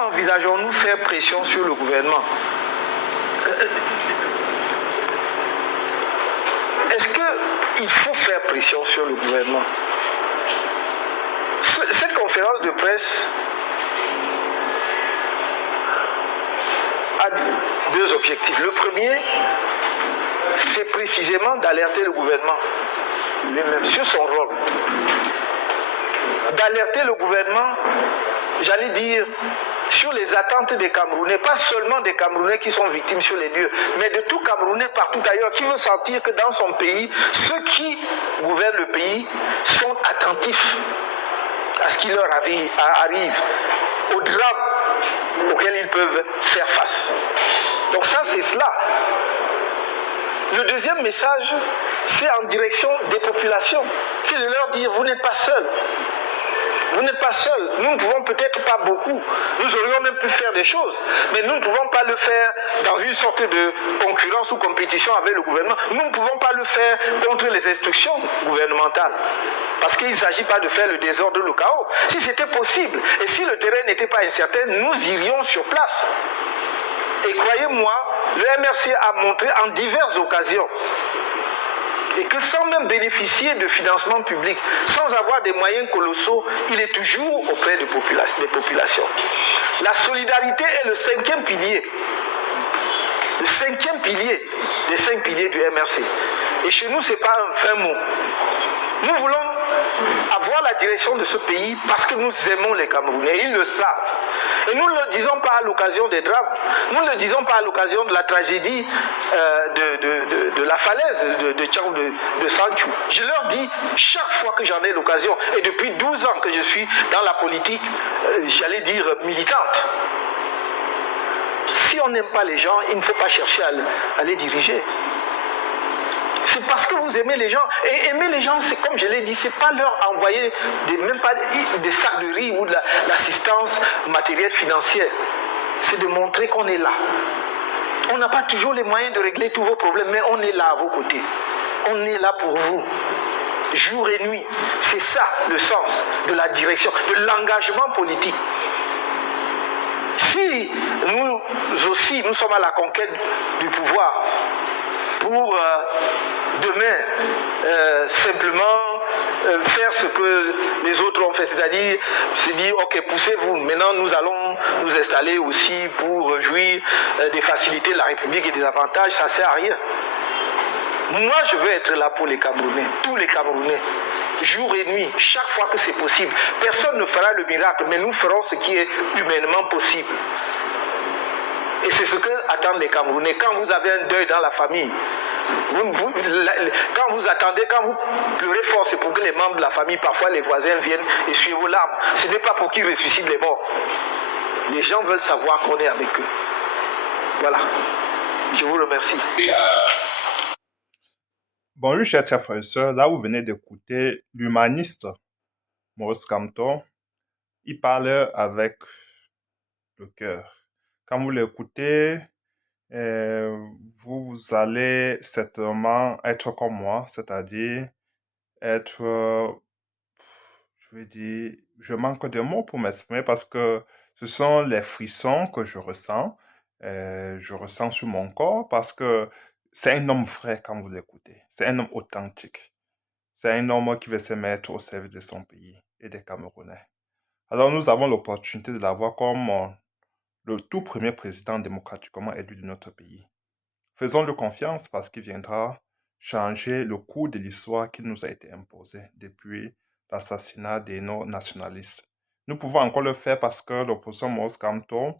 comment envisageons-nous faire pression sur le gouvernement? Est-ce qu'il faut faire pression sur le gouvernement? Cette conférence de presse a deux objectifs. Le premier, c'est précisément d'alerter le gouvernement lui-même sur son rôle. D'alerter le gouvernement, j'allais dire, sur les attentes des Camerounais, pas seulement des Camerounais qui sont victimes sur les lieux, mais de tout Camerounais partout ailleurs qui veut sentir que dans son pays, ceux qui gouvernent le pays sont attentifs à ce qui leur arrive, au drame auquel ils peuvent faire face. Donc ça, c'est cela. Le deuxième message, c'est en direction des populations. C'est de leur dire, vous n'êtes pas seuls. Vous n'êtes pas seuls. Nous ne pouvons peut-être pas beaucoup. Nous aurions même pu faire des choses. Mais nous ne pouvons pas le faire dans une sorte de concurrence ou compétition avec le gouvernement. Nous ne pouvons pas le faire contre les instructions gouvernementales. Parce qu'il ne s'agit pas de faire le désordre, le chaos. Si c'était possible, et si le terrain n'était pas incertain, nous irions sur place. Et croyez-moi, le MRC a montré en diverses occasions et que sans même bénéficier de financement public, sans avoir des moyens colossaux, il est toujours auprès des populations. La solidarité est le cinquième pilier. Le cinquième pilier des 5 piliers du MRC. Et chez nous, ce n'est pas un vain mot. Nous voulons avoir la direction de ce pays parce que nous aimons les Camerounais. Ils le savent. Et nous ne le disons pas à l'occasion des drames. Nous ne le disons pas à l'occasion de la tragédie de la falaise de Sanchou. Je leur dis chaque fois que j'en ai l'occasion, et depuis 12 ans que je suis dans la politique, j'allais dire militante. Si on n'aime pas les gens, il ne faut pas chercher à les diriger. C'est parce que vous aimez les gens. Et aimer les gens, c'est comme je l'ai dit, c'est pas leur envoyer même pas des sacs de riz ou de l'assistance matérielle financière. C'est de montrer qu'on est là. On n'a pas toujours les moyens de régler tous vos problèmes, mais on est là à vos côtés. On est là pour vous. Jour et nuit. C'est ça le sens de la direction, de l'engagement politique. Si nous aussi, nous sommes à la conquête du pouvoir, pour demain simplement faire ce que les autres ont fait, c'est-à-dire se dire ok, poussez-vous, maintenant nous allons nous installer aussi pour jouir des facilités de la République et des avantages, ça ne sert à rien. Moi je veux être là pour les Camerounais, tous les Camerounais, jour et nuit, chaque fois que c'est possible. Personne ne fera le miracle, mais nous ferons ce qui est humainement possible. Et c'est ce que attendent les Camerounais. Quand vous avez un deuil dans la famille, quand vous attendez, quand vous pleurez fort, c'est pour que les membres de la famille, parfois les voisins viennent essuyer vos larmes. Ce n'est pas pour qu'ils ressuscitent les morts. Les gens veulent savoir qu'on est avec eux. Voilà. Je vous remercie. Bonjour, chers frères et sœurs. Là, vous venez d'écouter l'humaniste Maurice Kamto. Il parle avec le cœur. Quand vous l'écoutez, vous allez certainement être comme moi, c'est-à-dire être, je vais dire, je manque de mots pour m'exprimer parce que ce sont les frissons que je ressens sur mon corps parce que c'est un homme vrai quand vous l'écoutez, c'est un homme authentique, c'est un homme qui veut se mettre au service de son pays et des Camerounais. Alors nous avons l'opportunité de l'avoir comme le tout premier président démocratiquement élu de notre pays. Faisons-le confiance parce qu'il viendra changer le cours de l'histoire qui nous a été imposé depuis l'assassinat de nos nationalistes. Nous pouvons encore le faire parce que l'opposition Maurice Kamto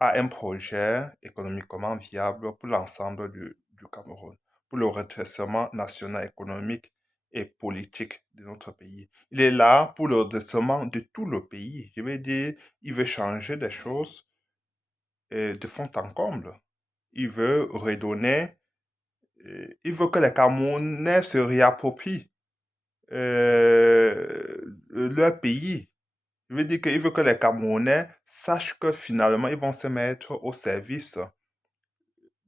a un projet économiquement viable pour l'ensemble du Cameroun, pour le redressement national économique et politique de notre pays. Il est là pour le redressement de tout le pays. Je veux dire, il veut changer des choses de fond en comble. Il veut redonner, il veut que les Camerounais se réapproprient leur pays. Je veux dire qu'il veut que les Camerounais sachent que finalement, ils vont se mettre au service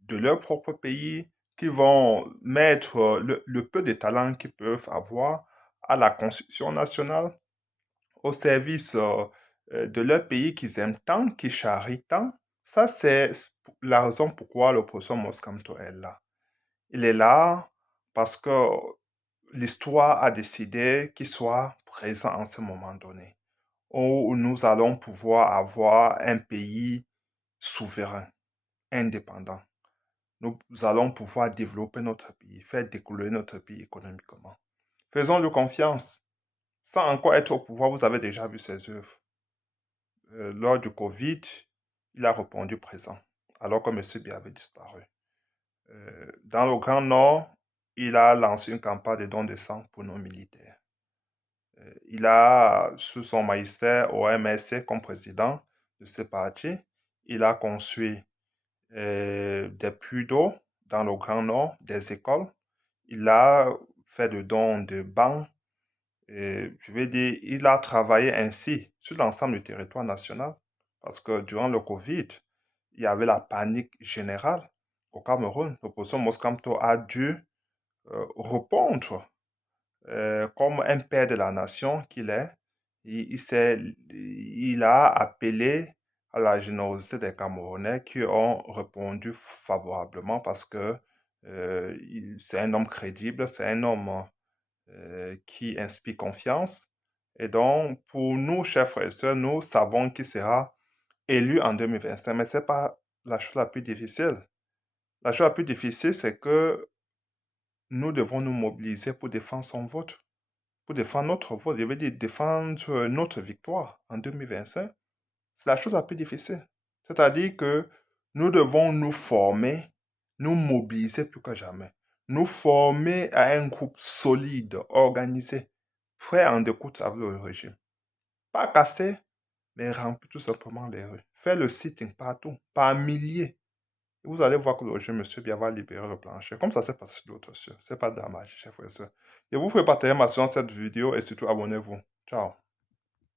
de leur propre pays, qu'ils vont mettre le peu de talent qu'ils peuvent avoir à la construction nationale, au service de leur pays qu'ils aiment tant, qu'ils charrient tant. Ça, c'est la raison pourquoi le professeur Moscamto est là. Il est là parce que l'histoire a décidé qu'il soit présent en ce moment donné, où nous allons pouvoir avoir un pays souverain, indépendant. Nous allons pouvoir développer notre pays, faire décoller notre pays économiquement. Faisons-lui confiance. Sans encore être au pouvoir, vous avez déjà vu ses œuvres. Lors du Covid, il a répondu présent, alors que M. Biya avait disparu. Dans le Grand Nord, il a lancé une campagne de dons de sang pour nos militaires. Il a, sous son magistère au MSC comme président de ce parti, il a construit des puits d'eau dans le Grand Nord, des écoles. Il a fait de dons de bancs. Je veux dire, il a travaillé ainsi sur l'ensemble du territoire national parce que durant le Covid, il y avait la panique générale au Cameroun. Le professeur Moscamto a dû répondre comme un père de la nation qu'il est. Il a appelé à la générosité des Camerounais qui ont répondu favorablement parce que c'est un homme crédible, c'est un homme qui inspire confiance. Et donc, pour nous, chers frères et sœurs, nous savons qu'il sera élu en 2025, mais ce n'est pas la chose la plus difficile. La chose la plus difficile, c'est que nous devons nous mobiliser pour défendre son vote, pour défendre notre vote, je veux dire défendre notre victoire en 2025. C'est la chose la plus difficile. C'est-à-dire que nous devons nous former, nous mobiliser plus que jamais, nous former à un groupe solide, organisé, prêt à en découdre avec le régime. Pas casser, mais remplir tout simplement les rues. Faire le sitting partout, par milliers. Et vous allez voir que le régime, M. Biya, va libérer le plancher. Comme ça s'est passé sur d'autres cieux. Ce n'est pas de la magie, chers frères et sœurs. Et vous pouvez partager ma sur cette vidéo et surtout abonnez-vous. Ciao.